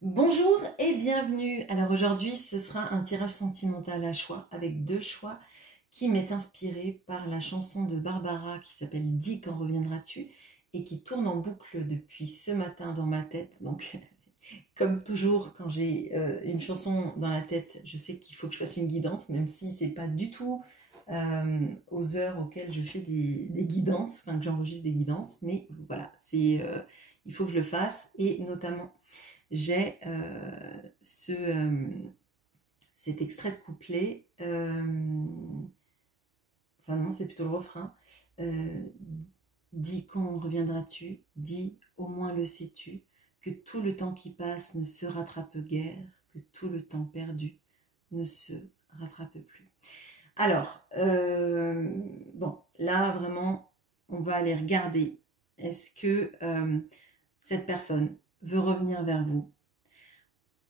Bonjour et bienvenue. Alors aujourd'hui, ce sera un tirage sentimental à choix avec deux choix qui m'est inspiré par la chanson de Barbara qui s'appelle Dis quand reviendras-tu et qui tourne en boucle depuis ce matin dans ma tête. Donc, comme toujours, quand j'ai une chanson dans la tête, je sais qu'il faut que je fasse une guidance, même si c'est pas du tout aux heures auxquelles je fais des guidances, enfin que j'enregistre des guidances, mais voilà, il faut que je le fasse et notamment j'ai cet extrait de couplet, enfin non, c'est plutôt le refrain. Dis quand reviendras-tu, dis au moins le sais-tu, que tout le temps qui passe ne se rattrape guère, que tout le temps perdu ne se rattrape plus. Alors, bon, là vraiment, on va aller regarder. Est-ce que cette personne veut revenir vers vous?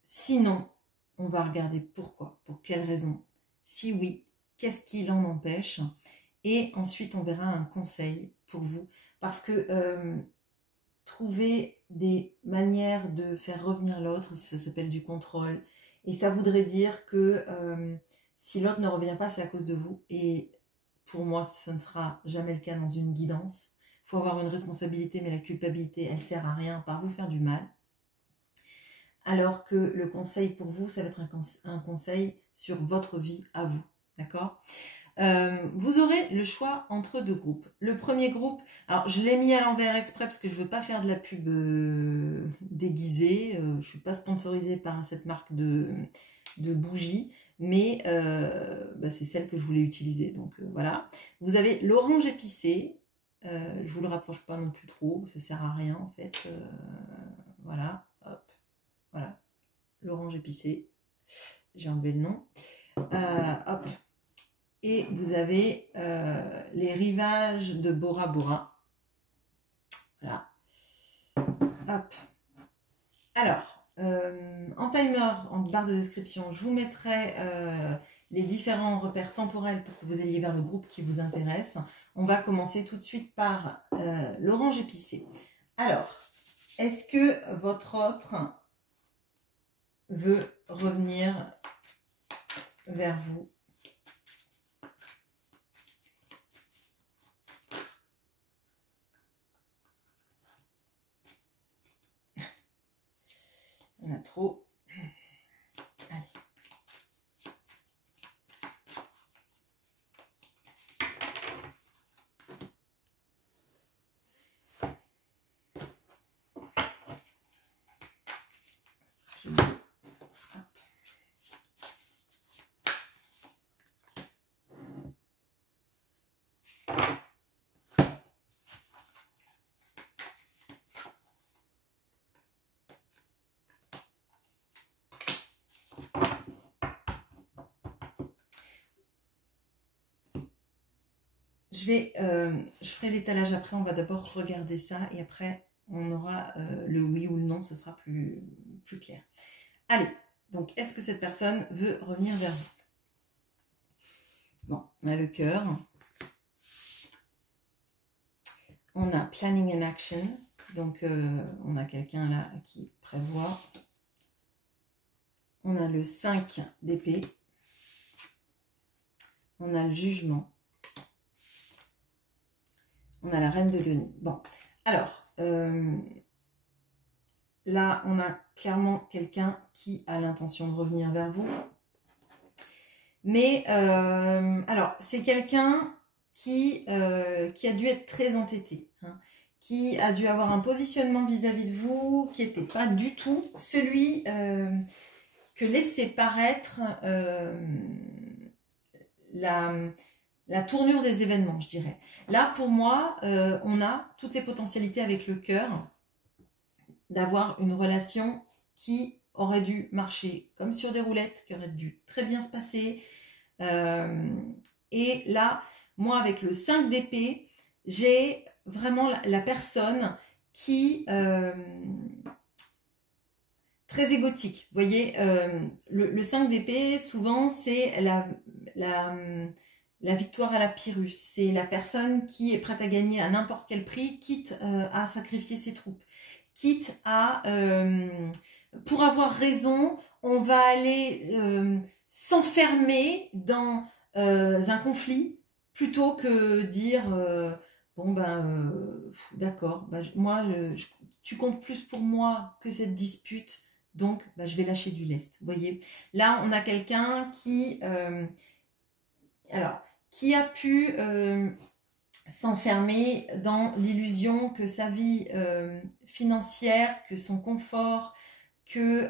Sinon, on va regarder pourquoi, pour quelle raison. Si oui, qu'est-ce qui l'en empêche? Et ensuite, on verra un conseil pour vous. Parce que trouver des manières de faire revenir l'autre, ça s'appelle du contrôle. Et ça voudrait dire que si l'autre ne revient pas, c'est à cause de vous. Et pour moi, ce ne sera jamais le cas dans une guidance. Il faut avoir une responsabilité, mais la culpabilité, elle sert à rien, par vous faire du mal. Alors que le conseil pour vous, ça va être un conseil sur votre vie à vous. D'accord ? Vous aurez le choix entre deux groupes. Le premier groupe, alors je l'ai mis à l'envers exprès parce que je ne veux pas faire de la pub déguisée. Je ne suis pas sponsorisée par cette marque de bougies, mais c'est celle que je voulais utiliser. Donc voilà. Vous avez l'orange épicé. Je ne vous le rapproche pas non plus trop, ça ne sert à rien en fait. Voilà, hop. Voilà, l'orange épicé. J'ai enlevé le nom. Hop. Et vous avez les rivages de Bora Bora. Voilà. Hop. Alors, en timer, en barre de description, je vous mettrai les différents repères temporels pour que vous ayez vers le groupe qui vous intéresse. On va commencer tout de suite par l'orange épicé. Alors, est-ce que votre autre veut revenir vers vous? On a trop. Allez. Je ferai l'étalage après, on va d'abord regarder ça et après on aura le oui ou le non, ça sera plus clair. Allez, donc est-ce que cette personne veut revenir vers vous? Bon, on a le cœur. On a planning and action, donc on a quelqu'un là qui prévoit. On a le 5 d'épée. On a le jugement. On a la reine de denier. Bon, alors, là, on a clairement quelqu'un qui a l'intention de revenir vers vous. Mais, alors, c'est quelqu'un qui a dû être très entêté, hein, qui a dû avoir un positionnement vis-à-vis de vous qui n'était pas du tout celui que laissait paraître la tournure des événements, je dirais. Là, pour moi, on a toutes les potentialités avec le cœur d'avoir une relation qui aurait dû marcher comme sur des roulettes, qui aurait dû très bien se passer. Et là, moi, avec le 5 d'épée, j'ai vraiment la personne qui... très égotique. Vous voyez, le 5 d'épée, souvent, c'est la victoire à la Pyrrhus. C'est la personne qui est prête à gagner à n'importe quel prix, quitte à sacrifier ses troupes, quitte à pour avoir raison, on va aller s'enfermer dans un conflit plutôt que dire bon ben d'accord, ben, tu comptes plus pour moi que cette dispute, donc ben, je vais lâcher du lest. Vous voyez, là on a quelqu'un qui qui a pu s'enfermer dans l'illusion que sa vie financière, que son confort, que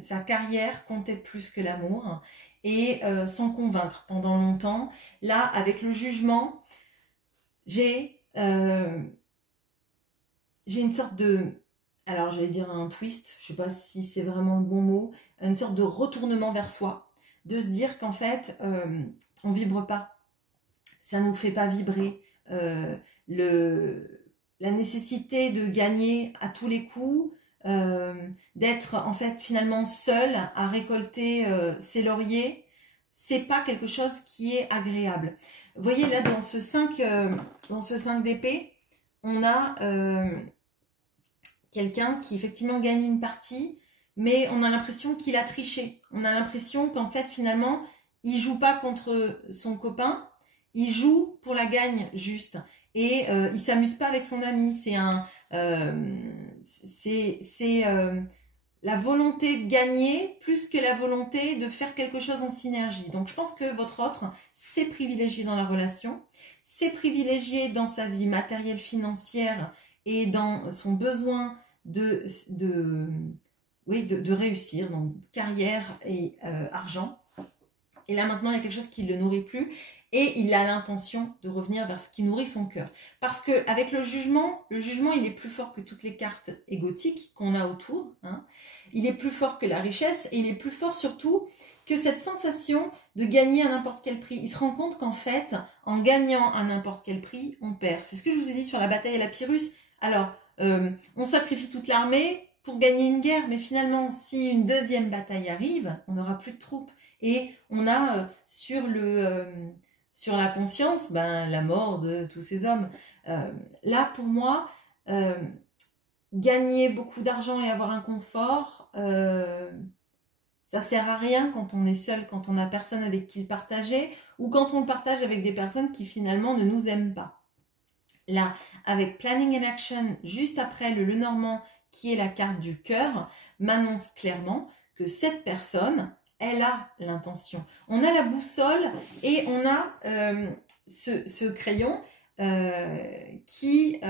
sa carrière comptait plus que l'amour, et s'en convaincre pendant longtemps. Là, avec le jugement, j'ai une sorte de... Alors, j'allais dire un twist, je ne sais pas si c'est vraiment le bon mot, une sorte de retournement vers soi, de se dire qu'en fait, on ne vibre pas, ça ne nous fait pas vibrer. La nécessité de gagner à tous les coups, d'être en fait finalement seul à récolter ses lauriers, c'est pas quelque chose qui est agréable. Vous voyez là dans ce 5 d'épée, on a quelqu'un qui effectivement gagne une partie, mais on a l'impression qu'il a triché. On a l'impression qu'en fait finalement il joue pas contre son copain, il joue pour la gagne juste. Et il s'amuse pas avec son ami. C'est la volonté de gagner plus que la volonté de faire quelque chose en synergie. Donc je pense que votre autre s'est privilégié dans la relation, s'est privilégié dans sa vie matérielle, financière et dans son besoin de réussir, donc carrière et argent. Et là maintenant il y a quelque chose qui ne le nourrit plus. Et il a l'intention de revenir vers ce qui nourrit son cœur. Parce qu'avec le jugement, il est plus fort que toutes les cartes égotiques qu'on a autour. Hein. Il est plus fort que la richesse et il est plus fort surtout que cette sensation de gagner à n'importe quel prix. Il se rend compte qu'en fait, en gagnant à n'importe quel prix, on perd. C'est ce que je vous ai dit sur la bataille à la Pyrrhus. Alors, on sacrifie toute l'armée pour gagner une guerre, mais finalement, si une deuxième bataille arrive, on n'aura plus de troupes. Et on a sur la conscience, la mort de tous ces hommes. Là, pour moi, gagner beaucoup d'argent et avoir un confort, ça sert à rien quand on est seul, quand on n'a personne avec qui le partager, ou quand on le partage avec des personnes qui finalement ne nous aiment pas. Là, avec Planning and Action, juste après le Lenormand, qui est la carte du cœur, m'annonce clairement que cette personne... elle a l'intention. On a la boussole et on a ce crayon qui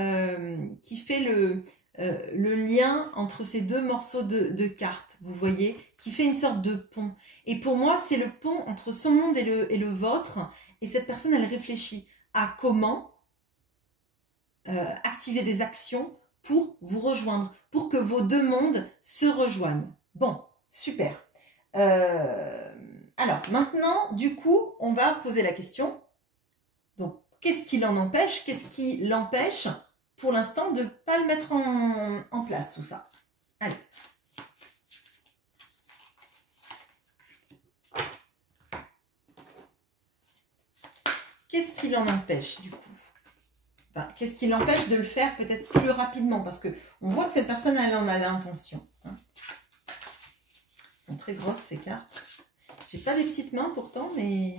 fait le lien entre ces deux morceaux de cartes, vous voyez, qui fait une sorte de pont. Et pour moi, c'est le pont entre son monde et le vôtre. Et cette personne, elle réfléchit à comment activer des actions pour vous rejoindre, pour que vos deux mondes se rejoignent. Bon, super. Alors maintenant, du coup, on va poser la question. Donc, qu'est-ce qui l'en empêche? Qu'est-ce qui l'empêche pour l'instant de ne pas le mettre en place, tout ça? Allez. Qu'est-ce qui l'en empêche, du coup? Enfin, qu'est-ce qui l'empêche de le faire peut-être plus rapidement? Parce qu'on voit que cette personne, elle en a l'intention. Hein. Elles sont très grosses, ces cartes. J'ai pas des petites mains pourtant, mais...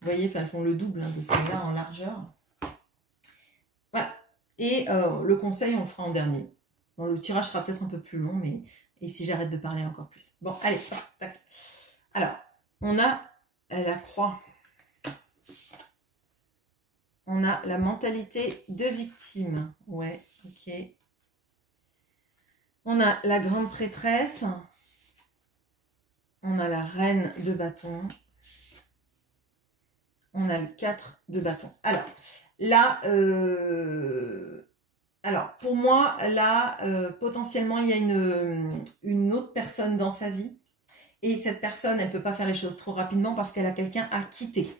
Vous voyez, elles font le double de celle-là en largeur. Voilà. Et le conseil, on le fera en dernier. Bon, le tirage sera peut-être un peu plus long, mais... Et si j'arrête de parler encore plus. Bon, allez, tac. Alors, on a la croix. On a la mentalité de victime. Ouais, ok. On a la grande prêtresse. On a la reine de bâton. On a le 4 de bâton. Alors, là, pour moi, là, potentiellement, il y a une autre personne dans sa vie. Et cette personne, elle ne peut pas faire les choses trop rapidement parce qu'elle a quelqu'un à quitter.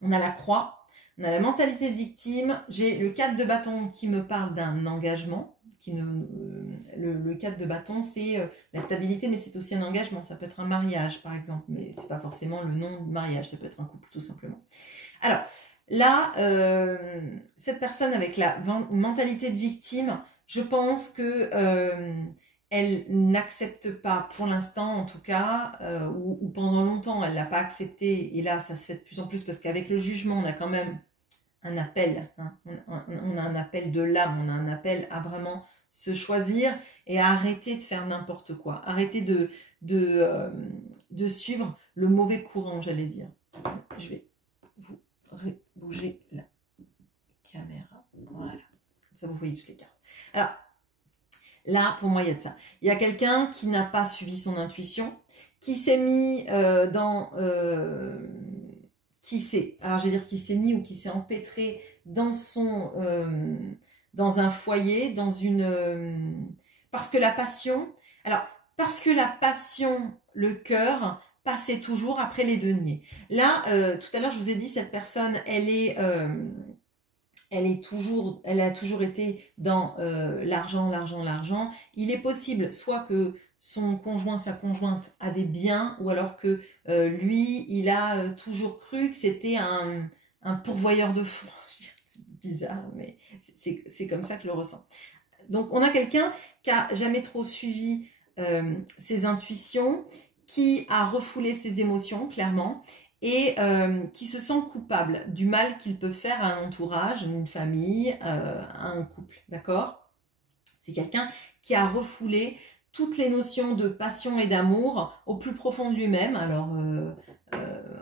On a la croix. On a la mentalité de victime. J'ai le 4 de bâton qui me parle d'un engagement. Le 4 de bâton, c'est la stabilité, mais c'est aussi un engagement. Ça peut être un mariage, par exemple, mais c'est pas forcément le nom de mariage. Ça peut être un couple, tout simplement. Alors, là, cette personne avec la mentalité de victime, Je pense que elle n'accepte pas, pour l'instant en tout cas, ou pendant longtemps elle l'a pas accepté, et là ça se fait de plus en plus parce qu'avec le jugement on a quand même un appel, hein, on a un appel de l'âme, on a un appel à vraiment se choisir et à arrêter de faire n'importe quoi, arrêter de suivre le mauvais courant, j'allais dire. Je vais vous bouger la caméra, voilà, comme ça vous voyez toutes les cartes. Alors, là, pour moi, il y a de ça. Il y a quelqu'un qui n'a pas suivi son intuition, qui s'est mis alors je vais dire qui s'est mis ou qui s'est empêtré dans dans un foyer, parce que la passion, le cœur passait toujours après les deniers. Là, tout à l'heure, je vous ai dit, cette personne, elle a toujours été dans l'argent, l'argent, l'argent. Il est possible soit que son conjoint, sa conjointe a des biens, ou alors que lui, il a toujours cru que c'était un pourvoyeur de fonds. C'est bizarre, mais c'est comme ça que je le ressens. Donc, on a quelqu'un qui a jamais trop suivi ses intuitions, qui a refoulé ses émotions, clairement, et qui se sent coupable du mal qu'il peut faire à un entourage, à une famille, à un couple, d'accord? C'est quelqu'un qui a refoulé toutes les notions de passion et d'amour au plus profond de lui-même, alors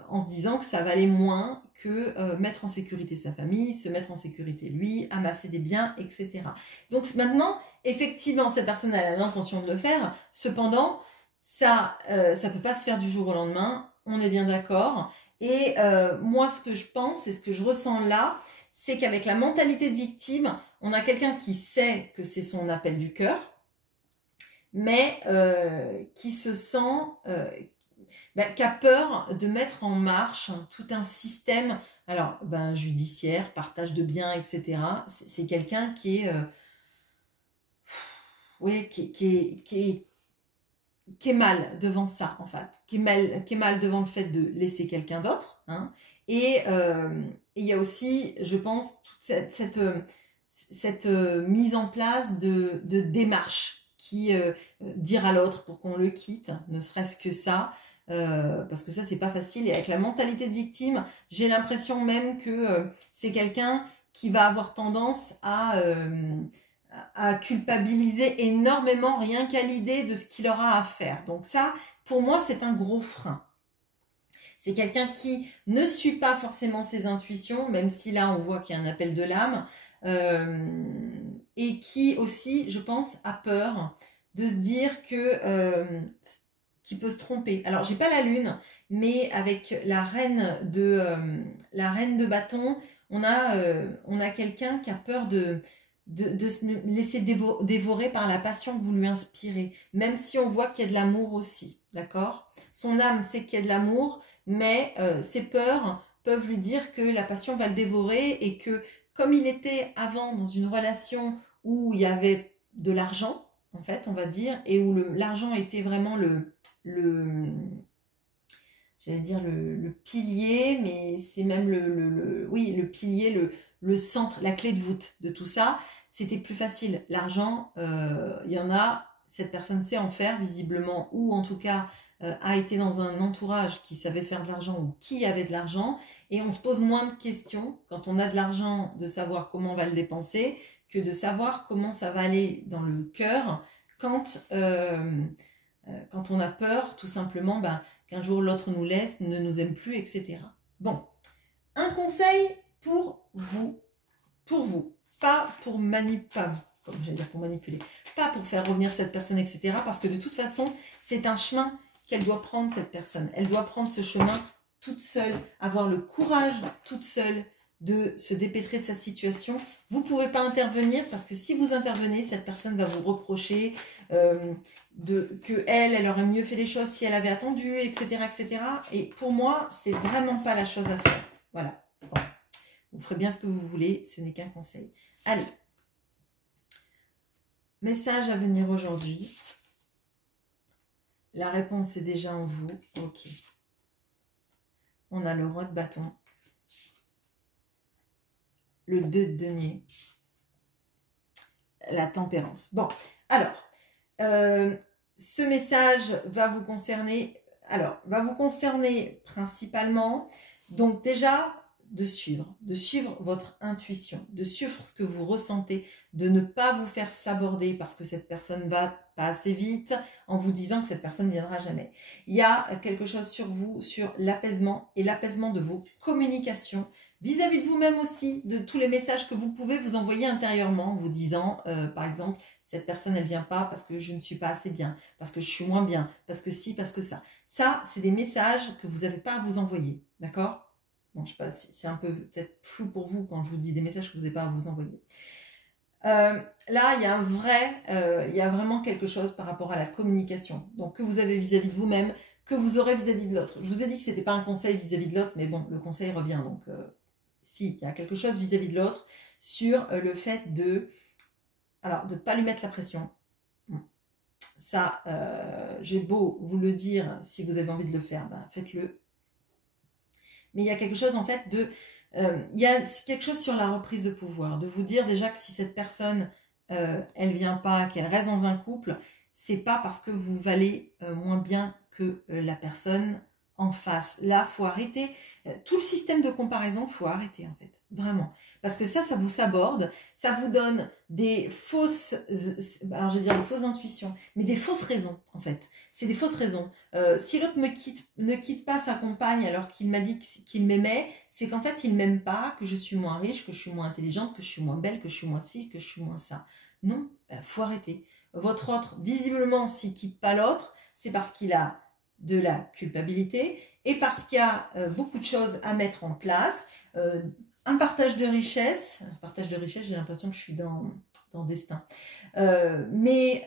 en se disant que ça valait moins que mettre en sécurité sa famille, se mettre en sécurité lui, amasser des biens, etc. Donc maintenant, effectivement, cette personne a l'intention de le faire, cependant, ça peut pas se faire du jour au lendemain, on est bien d'accord. Et moi, ce que je pense et ce que je ressens là, c'est qu'avec la mentalité de victime, on a quelqu'un qui sait que c'est son appel du cœur, mais qui se sent, qui a peur de mettre en marche tout un système, alors judiciaire, partage de biens, etc. C'est quelqu'un qui est, qui est mal devant ça, en fait, qui est mal devant le fait de laisser quelqu'un d'autre, hein. Et il y a aussi, je pense, toute cette mise en place de démarches qui dire à l'autre pour qu'on le quitte, ne serait-ce que ça, parce que ça, c'est pas facile. Et avec la mentalité de victime, j'ai l'impression même que c'est quelqu'un qui va avoir tendance à culpabiliser énormément rien qu'à l'idée de ce qu'il aura à faire. Donc ça, pour moi, c'est un gros frein. C'est quelqu'un qui ne suit pas forcément ses intuitions, même si là, on voit qu'il y a un appel de l'âme, et qui aussi, je pense, a peur de se dire qu'il peut se tromper. Alors, j'ai pas la lune, mais avec la reine de bâton, on a quelqu'un qui a peur de se laisser dévorer par la passion que vous lui inspirez, même si on voit qu'il y a de l'amour aussi, d'accord? Son âme sait qu'il y a de l'amour, mais ses peurs peuvent lui dire que la passion va le dévorer et que comme il était avant dans une relation où il y avait de l'argent, en fait, on va dire, et où l'argent était vraiment j'allais dire le pilier, mais c'est même le pilier, le centre, la clé de voûte de tout ça, c'était plus facile. L'argent, il y en a, cette personne sait en faire visiblement, ou en tout cas a été dans un entourage qui savait faire de l'argent ou qui avait de l'argent, et on se pose moins de questions quand on a de l'argent de savoir comment on va le dépenser que de savoir comment ça va aller dans le cœur quand on a peur tout simplement qu'un jour l'autre nous laisse, ne nous aime plus, etc. Bon, un conseil pour vous, pas pour manipuler, pas pour faire revenir cette personne, etc. Parce que de toute façon, c'est un chemin qu'elle doit prendre, cette personne. Elle doit prendre ce chemin toute seule, avoir le courage toute seule de se dépêtrer de sa situation. Vous ne pouvez pas intervenir parce que si vous intervenez, cette personne va vous reprocher que elle aurait mieux fait les choses si elle avait attendu, etc., etc. Et pour moi, c'est vraiment pas la chose à faire. Voilà. Bon. Vous ferez bien ce que vous voulez, ce n'est qu'un conseil. Allez. Message à venir aujourd'hui. La réponse est déjà en vous. Ok. On a le roi de bâton. Le 2 de denier. la tempérance. Bon, alors, ce message va vous concerner, principalement, donc déjà, de suivre votre intuition, de suivre ce que vous ressentez, de ne pas vous faire saborder parce que cette personne va pas assez vite en vous disant que cette personne ne viendra jamais. Il y a quelque chose sur vous, sur l'apaisement et l'apaisement de vos communications vis-à-vis de vous-même aussi, de tous les messages que vous pouvez vous envoyer intérieurement en vous disant, par exemple, cette personne elle vient pas parce que je ne suis pas assez bien, parce que je suis moins bien, parce que si, parce que ça. Ça, c'est des messages que vous n'avez pas à vous envoyer, d'accord ? Bon, je sais pas, c'est un peu peut-être flou pour vous quand je vous dis des messages que vous n'avez pas à vous envoyer. Là, il y a vraiment quelque chose par rapport à la communication. Donc, que vous avez vis-à-vis de vous-même, que vous aurez vis-à-vis de l'autre. Je vous ai dit que ce n'était pas un conseil vis-à-vis de l'autre, mais bon, le conseil revient. Donc, si, il y a quelque chose vis-à-vis de l'autre sur le fait de... Alors, de ne pas lui mettre la pression. Ça, j'ai beau vous le dire, si vous avez envie de le faire, ben, faites-le. Mais il y a quelque chose en fait de... il y a quelque chose sur la reprise de pouvoir, de vous dire déjà que si cette personne, elle vient pas, qu'elle reste dans un couple, c'est pas parce que vous valez moins bien que la personne en face. Là, faut arrêter. Tout le système de comparaison, faut arrêter en fait. Vraiment. Parce que ça vous saborde, ça vous donne des fausses, alors je vais dire des fausses intuitions, mais des fausses raisons en fait. C'est des fausses raisons. Si l'autre ne quitte pas sa compagne alors qu'il m'a dit qu'il m'aimait, c'est qu'en fait il m'aime pas, que je suis moins riche, que je suis moins intelligente, que je suis moins belle, que je suis moins ci, que je suis moins ça. Non, faut arrêter. Votre autre, visiblement, s'il quitte pas l'autre, c'est parce qu'il a de la culpabilité et parce qu'il y a beaucoup de choses à mettre en place. Un partage de richesse, j'ai l'impression que je suis dans Destin. Mais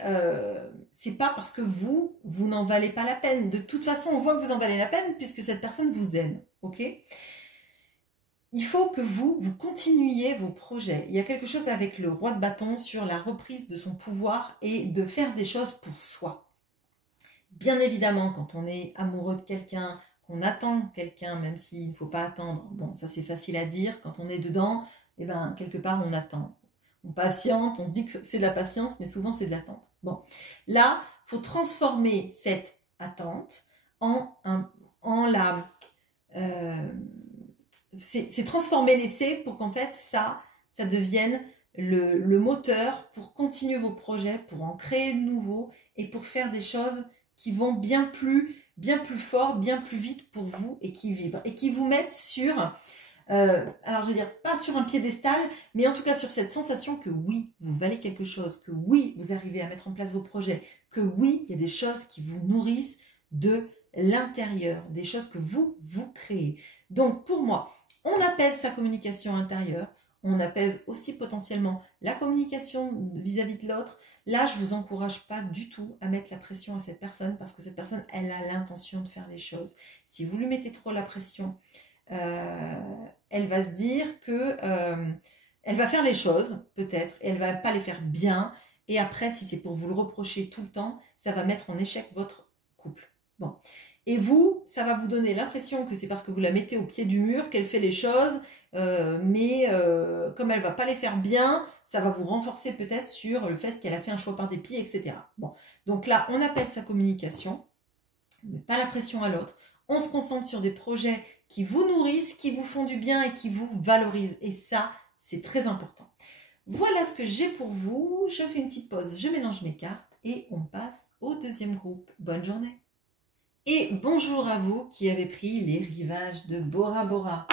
c'est pas parce que vous n'en valez pas la peine. De toute façon, on voit que vous en valez la peine puisque cette personne vous aime, ok ? Il faut que vous continuiez vos projets. Il y a quelque chose avec le roi de bâton sur la reprise de son pouvoir et de faire des choses pour soi. Bien évidemment, quand on est amoureux de quelqu'un, qu'on attend quelqu'un, même s'il ne faut pas attendre, bon, ça c'est facile à dire, quand on est dedans, eh ben, quelque part on attend. On patiente, on se dit que c'est de la patience, mais souvent c'est de l'attente. Bon, là, il faut transformer cette attente c'est transformer l'essai pour qu'en fait ça devienne le moteur pour continuer vos projets, pour en créer de nouveaux et pour faire des choses qui vont bien plus fort, bien plus vite pour vous et qui vibrent et qui vous mettent sur, alors je veux dire pas sur un piédestal, mais en tout cas sur cette sensation que oui, vous valez quelque chose, que oui, vous arrivez à mettre en place vos projets, que oui, il y a des choses qui vous nourrissent de l'intérieur, des choses que vous créez. Donc pour moi, on apaise sa communication intérieure, on apaise aussi potentiellement la communication vis-à-vis de l'autre. Là, je ne vous encourage pas du tout à mettre la pression à cette personne parce que cette personne, elle a l'intention de faire les choses. Si vous lui mettez trop la pression, elle va se dire que elle va faire les choses, peut-être, et elle ne va pas les faire bien. Et après, si c'est pour vous le reprocher tout le temps, ça va mettre en échec votre couple. Bon. Et vous, ça va vous donner l'impression que c'est parce que vous la mettez au pied du mur qu'elle fait les choses, mais comme elle ne va pas les faire bien, ça va vous renforcer peut-être sur le fait qu'elle a fait un choix par dépit, etc. Bon, donc là, on apaise sa communication, on ne met pas la pression à l'autre, on se concentre sur des projets qui vous nourrissent, qui vous font du bien et qui vous valorisent. Et ça, c'est très important. Voilà ce que j'ai pour vous. Je fais une petite pause, je mélange mes cartes et on passe au deuxième groupe. Bonne journée. Et bonjour à vous qui avez pris les rivages de Bora Bora.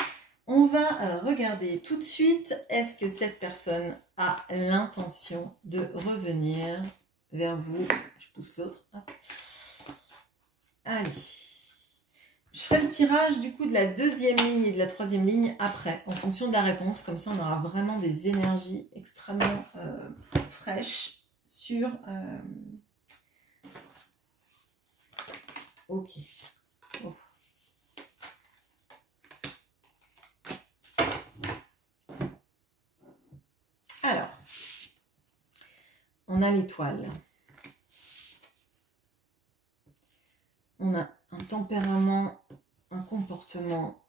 On va regarder tout de suite, est-ce que cette personne a l'intention de revenir vers vous. Je pousse l'autre. Allez. Je ferai le tirage du coup de la deuxième ligne et de la troisième ligne après, en fonction de la réponse. Comme ça, on aura vraiment des énergies extrêmement fraîches sur... Ok. Oh. Alors, on a l'étoile. On a un tempérament, un comportement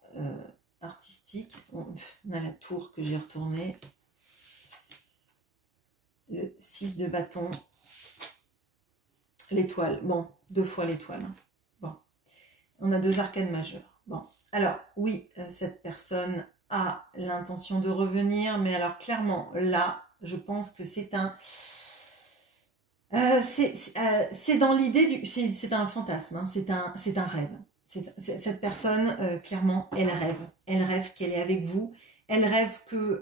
artistique. On a la tour que j'ai retournée. le 6 de bâton, l'étoile. Bon, 2 fois l'étoile. Bon, on a 2 arcanes majeures. Bon, alors oui, cette personne a l'intention de revenir, mais alors clairement, là, je pense que c'est un... c'est dans l'idée du... C'est un fantasme, hein, c'est un rêve. Cette personne, clairement, elle rêve. Elle rêve qu'elle est avec vous. Elle rêve que...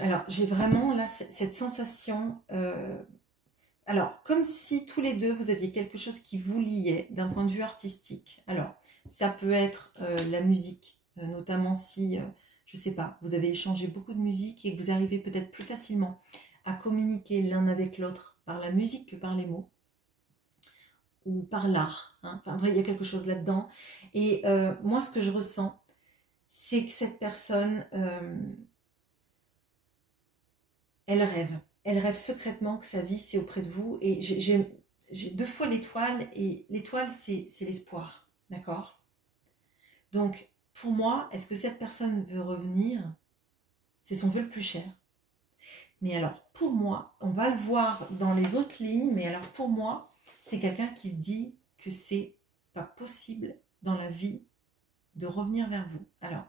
alors, j'ai vraiment là cette sensation... alors, comme si tous les deux, vous aviez quelque chose qui vous liait d'un point de vue artistique. Alors, ça peut être la musique, notamment si, je sais pas, vous avez échangé beaucoup de musique et que vous arrivez peut-être plus facilement à communiquer l'un avec l'autre par la musique que par les mots. Ou par l'art. Hein. Enfin, vrai, il y a quelque chose là-dedans. Et moi, ce que je ressens, c'est que cette personne, elle rêve. Elle rêve secrètement que sa vie, c'est auprès de vous. Et j'ai 2 fois l'étoile. Et l'étoile, c'est l'espoir. D'accord? Donc, pour moi, est-ce que cette personne veut revenir? C'est son vœu le plus cher. Mais alors, pour moi, on va le voir dans les autres lignes. Mais alors, pour moi, c'est quelqu'un qui se dit que c'est pas possible dans la vie de revenir vers vous. Alors,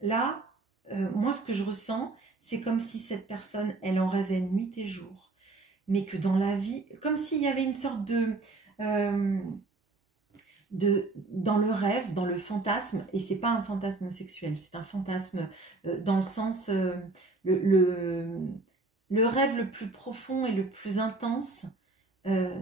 là, moi, ce que je ressens, c'est comme si cette personne, elle en rêvait nuit et jour, mais que dans la vie, comme s'il y avait une sorte dans le rêve, dans le fantasme, et c'est pas un fantasme sexuel, c'est un fantasme dans le sens, le rêve le plus profond et le plus intense,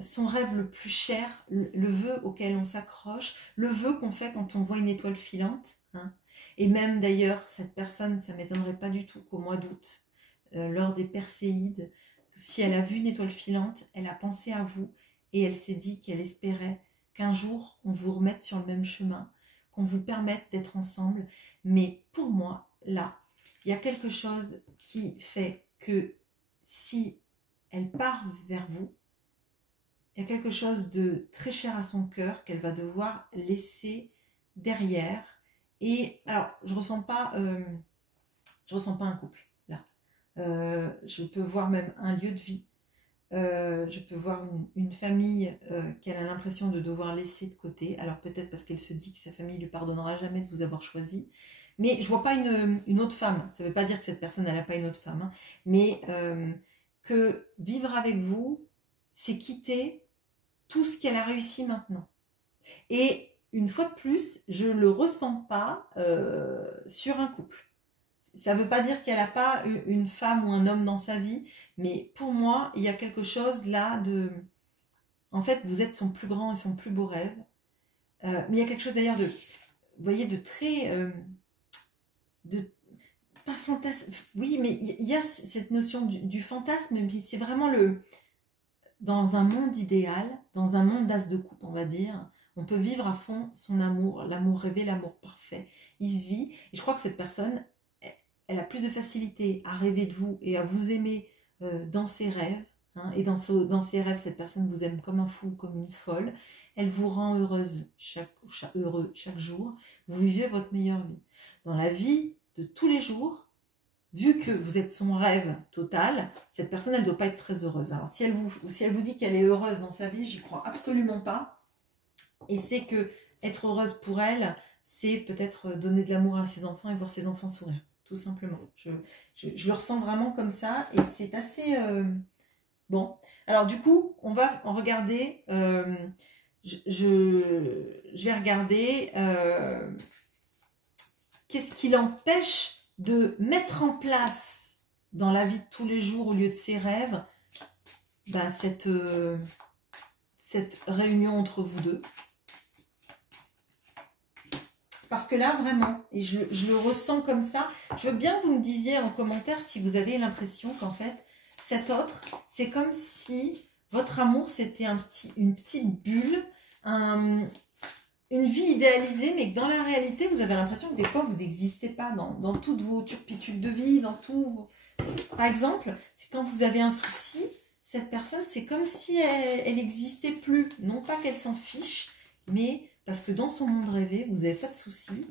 son rêve le plus cher, le vœu auquel on s'accroche, le vœu qu'on fait quand on voit une étoile filante. Hein. Et même d'ailleurs, cette personne, ça ne m'étonnerait pas du tout qu'au mois d'août, lors des Perséides, si elle a vu une étoile filante, elle a pensé à vous et elle s'est dit qu'elle espérait qu'un jour, on vous remette sur le même chemin, qu'on vous permette d'être ensemble. Mais pour moi, là, il y a quelque chose qui fait que si elle part vers vous, il y a quelque chose de très cher à son cœur qu'elle va devoir laisser derrière. Et alors, je ressens pas un couple là. Je peux voir même un lieu de vie. Je peux voir une famille qu'elle a l'impression de devoir laisser de côté. Alors peut-être parce qu'elle se dit que sa famille lui pardonnera jamais de vous avoir choisi. Mais je vois pas une autre femme. Ça veut pas dire que cette personne elle n'a pas une autre femme, hein. Mais que vivre avec vous, c'est quitter tout ce qu'elle a réussi maintenant. Et une fois de plus, je ne le ressens pas sur un couple. Ça ne veut pas dire qu'elle n'a pas une femme ou un homme dans sa vie, mais pour moi, il y a quelque chose là de... En fait, vous êtes son plus grand et son plus beau rêve. Mais il y a quelque chose d'ailleurs de... Vous voyez, de très... pas fantasme... Oui, mais il y a cette notion du fantasme, mais c'est vraiment le... Dans un monde idéal, dans un monde d'as de coupe, on va dire, on peut vivre à fond son amour, l'amour rêvé, l'amour parfait. Il se vit. Et je crois que cette personne, elle a plus de facilité à rêver de vous et à vous aimer dans ses rêves. Hein, et dans ses rêves, cette personne vous aime comme un fou, comme une folle. Elle vous rend heureuse heureux chaque jour. Vous vivez votre meilleure vie. Dans la vie de tous les jours, vu que vous êtes son rêve total, cette personne, elle ne doit pas être très heureuse. Alors, si elle vous dit qu'elle est heureuse dans sa vie, j'y crois absolument pas. Et c'est que être heureuse pour elle, c'est peut-être donner de l'amour à ses enfants et voir ses enfants sourire, tout simplement. Je le ressens vraiment comme ça et c'est assez... Bon, alors du coup, on va en regarder... je vais regarder qu'est-ce qui l'empêche de mettre en place dans la vie de tous les jours au lieu de ses rêves ben, cette réunion entre vous deux. Parce que là, vraiment, et je le ressens comme ça, je veux bien que vous me disiez en commentaire si vous avez l'impression qu'en fait, cet autre, c'est comme si votre amour, c'était une petite bulle, une vie idéalisée, mais que dans la réalité, vous avez l'impression que des fois, vous n'existez pas dans toutes vos turpitudes de vie, dans tout vos... Par exemple, c'est quand vous avez un souci, cette personne, c'est comme si elle n'existait plus. Non pas qu'elle s'en fiche, mais parce que dans son monde rêvé, vous n'avez pas de soucis.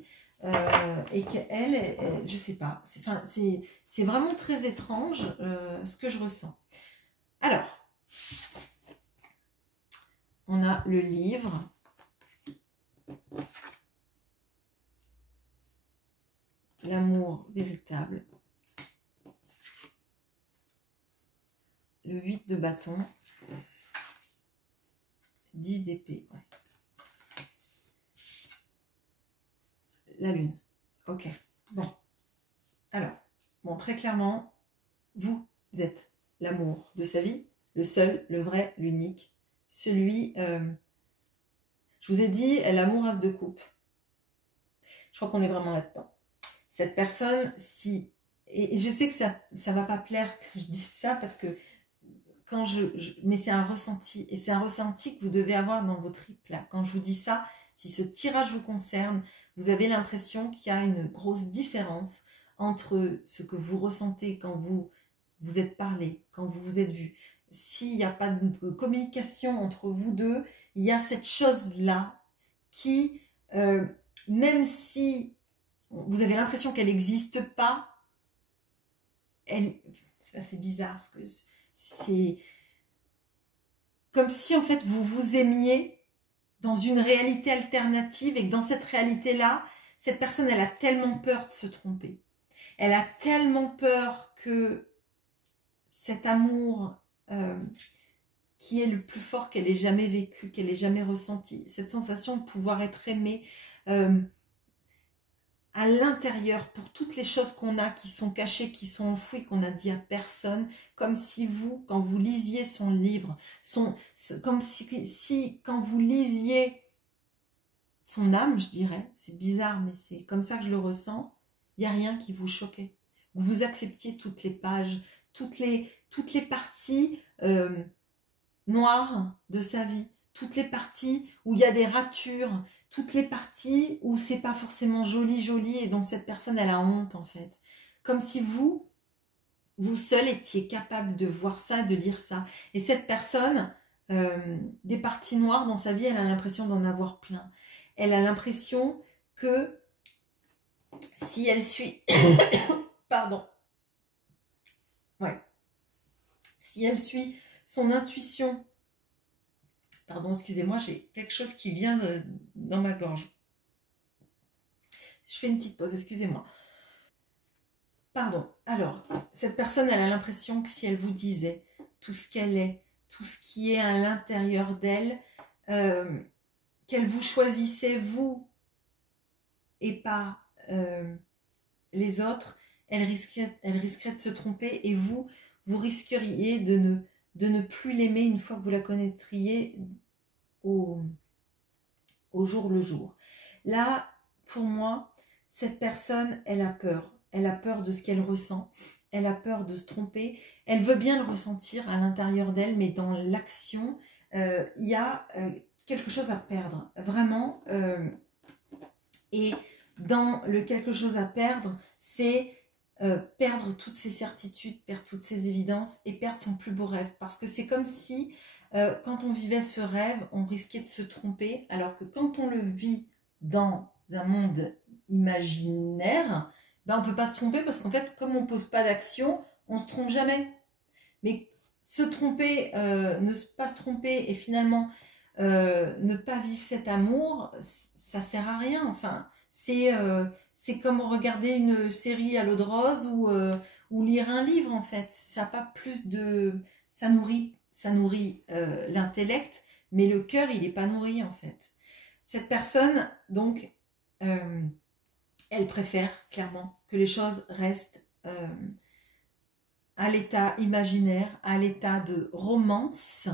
et qu'elle, je sais pas, c'est vraiment très étrange ce que je ressens. Alors, on a le livre. L'amour véritable. Le 8 de bâton. 10 d'épée. Ouais. La lune. Ok. Bon. Alors, bon, très clairement, vous êtes l'amour de sa vie, le seul, le vrai, l'unique. Celui, je vous ai dit, l'amour as de coupe. Je crois qu'on est vraiment là-dedans. Cette personne, si... Et je sais que ça va pas plaire que je dise ça parce que quand mais c'est un ressenti. Et c'est un ressenti que vous devez avoir dans vos tripes là. Quand je vous dis ça, si ce tirage vous concerne, vous avez l'impression qu'il y a une grosse différence entre ce que vous ressentez quand vous vous êtes parlé, quand vous vous êtes vu. S'il n'y a pas de communication entre vous deux, il y a cette chose-là qui, même si vous avez l'impression qu'elle n'existe pas, c'est bizarre, parce que c'est comme si en fait vous vous aimiez dans une réalité alternative et que dans cette réalité-là, cette personne, elle a tellement peur de se tromper. Elle a tellement peur que cet amour qui est le plus fort qu'elle ait jamais vécu, qu'elle ait jamais ressenti, cette sensation de pouvoir être aimée à l'intérieur pour toutes les choses qu'on a, qui sont cachées, qui sont enfouies, qu'on n'a dit à personne, comme si vous, quand vous lisiez son livre, comme si quand vous lisiez son âme, je dirais, c'est bizarre, mais c'est comme ça que je le ressens, il n'y a rien qui vous choquait. Vous acceptiez toutes les pages, toutes les parties noires de sa vie, toutes les parties où il y a des ratures, toutes les parties où c'est pas forcément joli et dont cette personne elle a honte en fait. Comme si vous seul étiez capable de voir ça, de lire ça. Et cette personne, des parties noires dans sa vie, elle a l'impression d'en avoir plein. Elle a l'impression que si elle suit... Pardon. Ouais. Si elle suit son intuition... Pardon, excusez-moi, j'ai quelque chose qui vient dans ma gorge. Je fais une petite pause, excusez-moi. Pardon. Alors, cette personne, elle a l'impression que si elle vous disait tout ce qu'elle est, tout ce qui est à l'intérieur d'elle, qu'elle vous choisissait vous et pas les autres, elle risquerait de se tromper et vous risqueriez de ne plus l'aimer une fois que vous la connaîtriez au jour le jour. Là, pour moi, cette personne, elle a peur. Elle a peur de ce qu'elle ressent. Elle a peur de se tromper. Elle veut bien le ressentir à l'intérieur d'elle, mais dans l'action, il y a quelque chose à perdre. Vraiment. Et dans le quelque chose à perdre, c'est perdre toutes ses certitudes, perdre toutes ses évidences et perdre son plus beau rêve. Parce que c'est comme si, quand on vivait ce rêve, on risquait de se tromper, alors que quand on le vit dans un monde imaginaire, ben on ne peut pas se tromper parce qu'en fait, comme on ne pose pas d'action, on ne se trompe jamais. Mais se tromper, ne pas se tromper et finalement ne pas vivre cet amour, ça sert à rien. Enfin, c'est comme regarder une série à l'eau de rose ou lire un livre en fait. Ça a pas plus de, ça nourrit l'intellect, mais le cœur il n'est pas nourri en fait. Cette personne donc, elle préfère clairement que les choses restent à l'état imaginaire, à l'état de romance,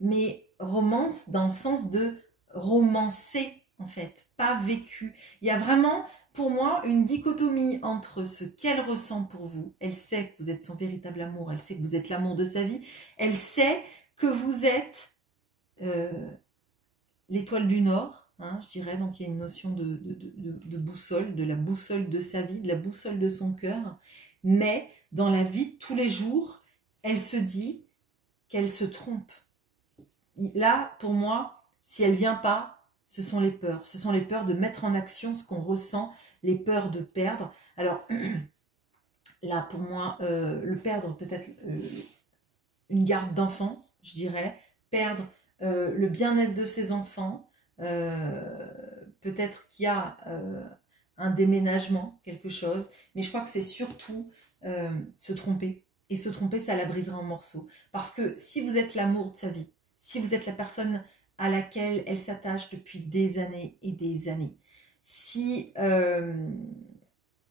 mais romance dans le sens de romancer en fait, pas vécu. Il y a vraiment pour moi une dichotomie entre ce qu'elle ressent pour vous. Elle sait que vous êtes son véritable amour, elle sait que vous êtes l'amour de sa vie, elle sait que vous êtes l'étoile du Nord, hein, je dirais, donc il y a une notion de boussole, de la boussole de sa vie, de la boussole de son cœur, mais dans la vie de tous les jours, elle se dit qu'elle se trompe. Là, pour moi, si elle vient pas, ce sont les peurs. Ce sont les peurs de mettre en action ce qu'on ressent, les peurs de perdre. Alors, là, pour moi, le perdre peut-être une garde d'enfant, je dirais. Perdre le bien-être de ses enfants. Peut-être qu'il y a un déménagement, quelque chose. Mais je crois que c'est surtout se tromper. Et se tromper, ça la brisera en morceaux. Parce que si vous êtes l'amour de sa vie, si vous êtes la personne à laquelle elle s'attache depuis des années et des années, si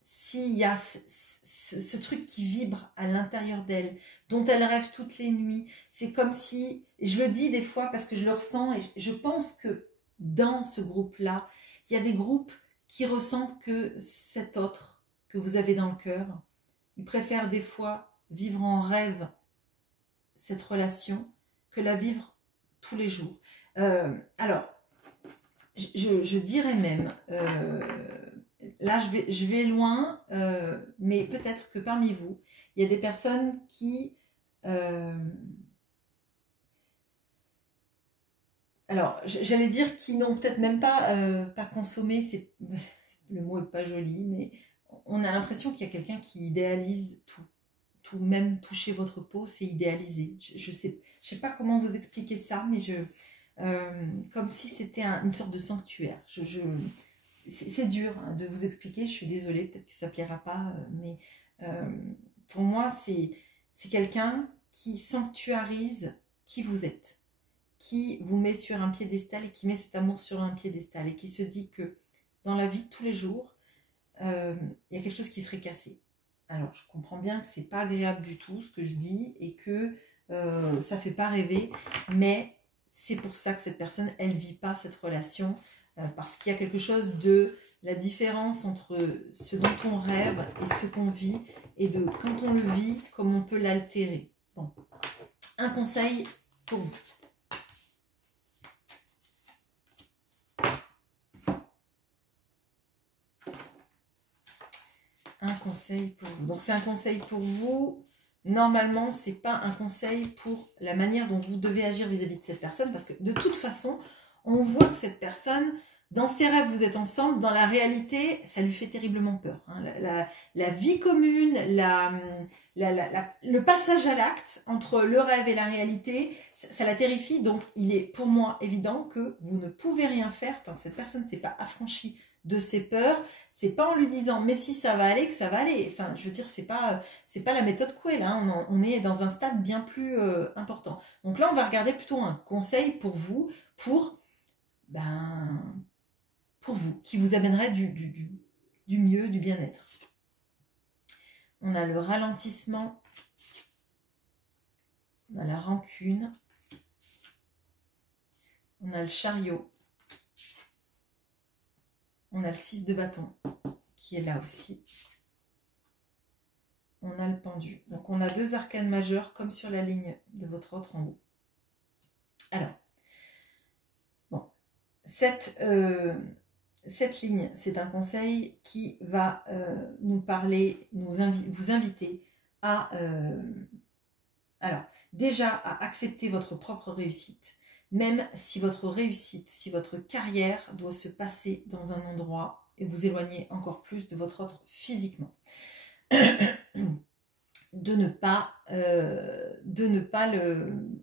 s'il y a ce truc qui vibre à l'intérieur d'elle, dont elle rêve toutes les nuits, c'est comme si, je le dis des fois parce que je le ressens, et je pense que dans ce groupe-là, il y a des groupes qui ressentent que cet autre que vous avez dans le cœur, ils préfèrent des fois vivre en rêve cette relation que la vivre tous les jours. Alors, je dirais même, là je vais loin, mais peut-être que parmi vous, il y a des personnes qui... alors, j'allais dire qui n'ont peut-être même pas consommé, le mot n'est pas joli, mais on a l'impression qu'il y a quelqu'un qui idéalise tout. Tout, même toucher votre peau, c'est idéalisé. Je sais pas comment vous expliquer ça, mais comme si c'était une sorte de sanctuaire. C'est dur hein, de vous expliquer, je suis désolée, peut-être que ça plaira pas, mais pour moi, c'est quelqu'un qui sanctuarise qui vous êtes, qui vous met sur un piédestal et qui met cet amour sur un piédestal et qui se dit que dans la vie de tous les jours, il y a quelque chose qui serait cassé. Alors, je comprends bien que c'est pas agréable du tout ce que je dis et que ça fait pas rêver, mais c'est pour ça que cette personne, elle vit pas cette relation parce qu'il y a quelque chose de la différence entre ce dont on rêve et ce qu'on vit et de quand on le vit, comment on peut l'altérer. Bon, un conseil pour vous. Un conseil pour vous. Donc c'est un conseil pour vous. Normalement, c'est pas un conseil pour la manière dont vous devez agir vis-à-vis de cette personne, parce que de toute façon, on voit que cette personne, dans ses rêves, vous êtes ensemble, dans la réalité, ça lui fait terriblement peur. Hein. La vie commune, le passage à l'acte entre le rêve et la réalité, ça la terrifie. Donc, il est pour moi évident que vous ne pouvez rien faire tant que cette personne ne s'est pas affranchie de ses peurs. C'est pas en lui disant mais si ça va aller que ça va aller. Enfin, je veux dire, c'est pas la méthode Coué là. On est dans un stade bien plus important. Donc là, on va regarder plutôt un conseil pour vous, pour vous, qui vous amènerait du mieux, du bien-être. On a le ralentissement, on a la rancune, on a le chariot, on a le 6 de bâton qui est là aussi. On a le pendu. Donc on a deux arcanes majeures comme sur la ligne de votre autre en haut. Alors, bon, cette ligne, c'est un conseil qui va nous parler, vous inviter à, alors, déjà à accepter votre propre réussite, même si votre réussite, si votre carrière doit se passer dans un endroit et vous éloigner encore plus de votre autre physiquement. De ne pas le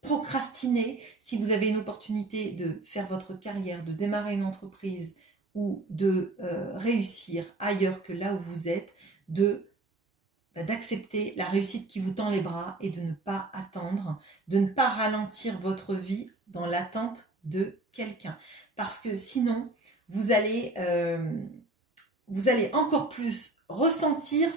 procrastiner si vous avez une opportunité de faire votre carrière, de démarrer une entreprise ou de réussir ailleurs que là où vous êtes, d'accepter la réussite qui vous tend les bras et de ne pas attendre, de ne pas ralentir votre vie dans l'attente de quelqu'un. Parce que sinon, vous allez encore plus ressentir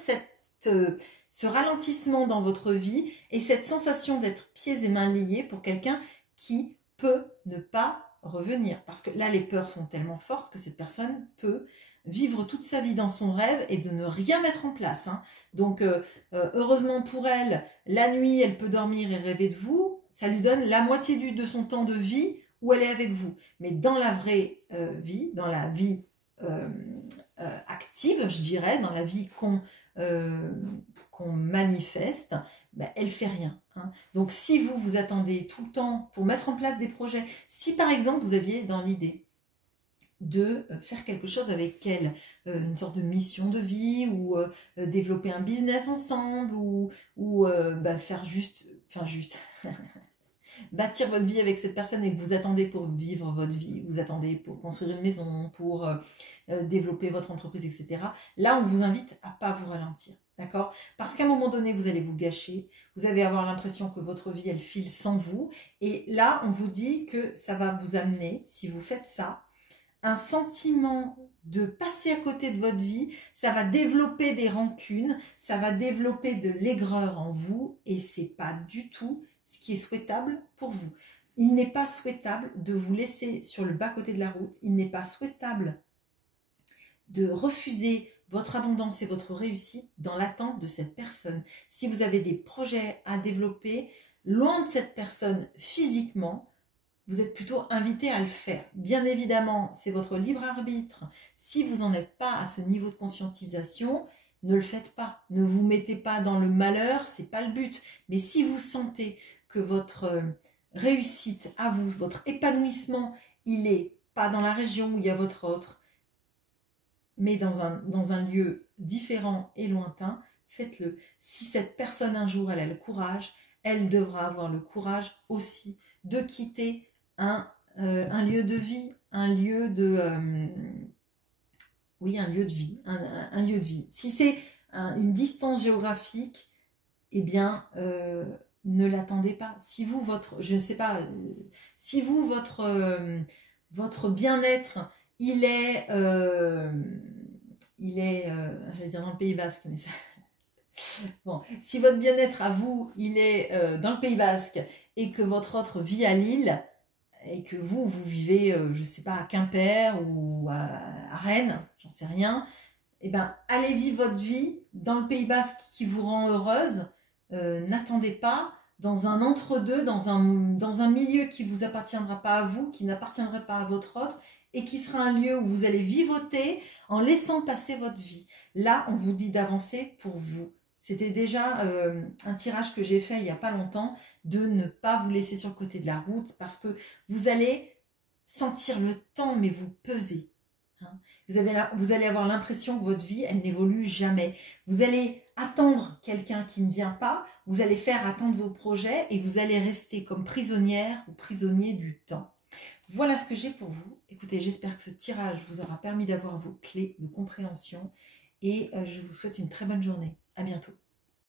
ce ralentissement dans votre vie et cette sensation d'être pieds et mains liés pour quelqu'un qui peut ne pas revenir. Parce que là, les peurs sont tellement fortes que cette personne peut vivre toute sa vie dans son rêve et de ne rien mettre en place. Hein. Donc, heureusement pour elle, la nuit, elle peut dormir et rêver de vous. Ça lui donne la moitié de son temps de vie où elle est avec vous. Mais dans la vraie vie, dans la vie active, je dirais, dans la vie qu'on qu'on manifeste, ben, elle ne fait rien. Hein. Donc si vous vous attendez tout le temps pour mettre en place des projets, si par exemple vous aviez dans l'idée de faire quelque chose avec elle, une sorte de mission de vie, ou développer un business ensemble, ou bah, faire juste, bâtir votre vie avec cette personne et que vous attendez pour vivre votre vie, vous attendez pour construire une maison, pour développer votre entreprise, etc. Là, on vous invite à pas vous ralentir, d'accord? Parce qu'à un moment donné, vous allez vous gâcher, vous allez avoir l'impression que votre vie, elle file sans vous, et là, on vous dit que ça va vous amener, si vous faites ça, un sentiment de passer à côté de votre vie, ça va développer des rancunes, ça va développer de l'aigreur en vous, et c'est pas du tout ce qui est souhaitable pour vous. Il n'est pas souhaitable de vous laisser sur le bas-côté de la route, il n'est pas souhaitable de refuser votre abondance et votre réussite dans l'attente de cette personne. Si vous avez des projets à développer, loin de cette personne physiquement, vous êtes plutôt invité à le faire. Bien évidemment, c'est votre libre arbitre. Si vous n'en êtes pas à ce niveau de conscientisation, ne le faites pas. Ne vous mettez pas dans le malheur, c'est pas le but. Mais si vous sentez que votre réussite à vous, votre épanouissement, il est pas dans la région où il y a votre autre, mais dans un lieu différent et lointain, faites-le. Si cette personne un jour, elle a le courage, elle devra avoir le courage aussi de quitter un lieu de vie, un lieu de... oui, un lieu de vie. Un lieu de vie. Si c'est une distance géographique, eh bien, ne l'attendez pas. Si vous, je ne sais pas, si vous, votre bien-être, il est, j'allais dire dans le Pays Basque, mais ça... Bon, si votre bien-être à vous, il est dans le Pays Basque et que votre autre vit à Lille, et que vous vivez, je ne sais pas, à Quimper ou à Rennes, j'en sais rien, eh ben, allez vivre votre vie dans le Pays Basque qui vous rend heureuse. N'attendez pas dans un entre-deux, dans un milieu qui ne vous appartiendra pas à vous, qui n'appartiendra pas à votre autre, et qui sera un lieu où vous allez vivoter en laissant passer votre vie. Là, on vous dit d'avancer pour vous. C'était déjà un tirage que j'ai fait il n'y a pas longtemps, de ne pas vous laisser sur le côté de la route, parce que vous allez sentir le temps, mais vous peser. Hein. Vous allez avoir l'impression que votre vie, elle n'évolue jamais. Vous allez attendre quelqu'un qui ne vient pas, vous allez faire attendre vos projets et vous allez rester comme prisonnière ou prisonnier du temps. Voilà ce que j'ai pour vous. Écoutez, j'espère que ce tirage vous aura permis d'avoir vos clés de compréhension et je vous souhaite une très bonne journée. À bientôt.